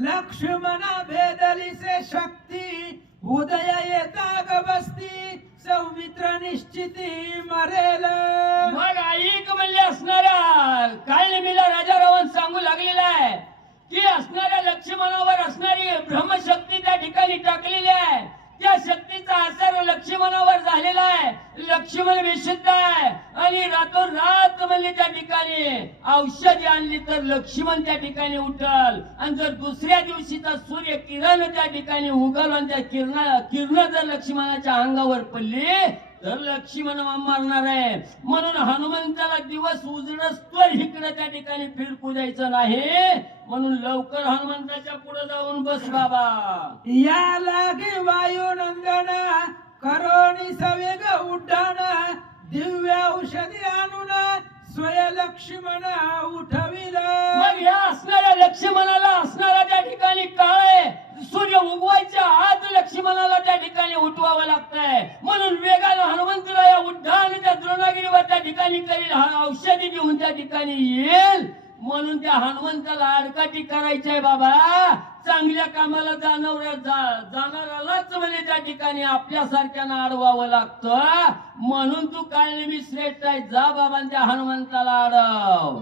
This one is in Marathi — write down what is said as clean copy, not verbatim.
लक्ष्मणा भेदली से शक्ती उदय येता ग बसती सौमित्र निश्चिती मरेल. मग ऐक म्हणले असणाऱ्या काळनेमीला राजा रावण सांगू लागलेला आहे की असणाऱ्या लक्ष्मणावर असणारी ब्रह्मशक्ती त्या ठिकाणी टाकलेली आहे. त्या शक्तीचा असर लक्ष्मणावर झालेला आहे. लक्ष्मण विशुद्ध आहे आणि रातोरात म्हणजे त्या ठिकाणी औषधी आणली तर लक्ष्मण त्या ठिकाणी उठल. आणि जर दुसऱ्या दिवशीचा सूर्य किरण त्या ठिकाणी उगल आणि त्या किरण जर लक्ष्मणाच्या अंगावर पडली तर लक्ष्मण मरणार आहे. म्हणून हनुमंताला दिवस उजडस्तोवर इकडे त्या ठिकाणी फिरकू द्यायचं नाही. म्हणून लवकर हनुमंताच्या पुढे जाऊन बस बाबा. या लागे वायुनंदन करोनी सवेग उड्डाण दिव्य औषधी आणून स्वय लक्ष्मण उठविल. मग या असणाऱ्या लक्ष्मणाला असणारा त्या ठिकाणी काय सूर्य उगवायच्या आज लक्ष्मणाला त्या ठिकाणी उठवावं लागतंय. म्हणून वेगानं हनुमंतला या उड्डाण त्या द्रोणागिरीवर त्या ठिकाणी करील औषधी घेऊन त्या ठिकाणी येईल. म्हणून त्या हनुमंताला आडकाठी करायची आहे बाबा. चांगल्या कामाला जाणारालाच म्हणजे त्या ठिकाणी आपल्यासारख्यानं अडवावं लागतं. म्हणून तू काळनेमी श्रेष्ठ आहे. जा बाबा त्या हनुमंताला अडव.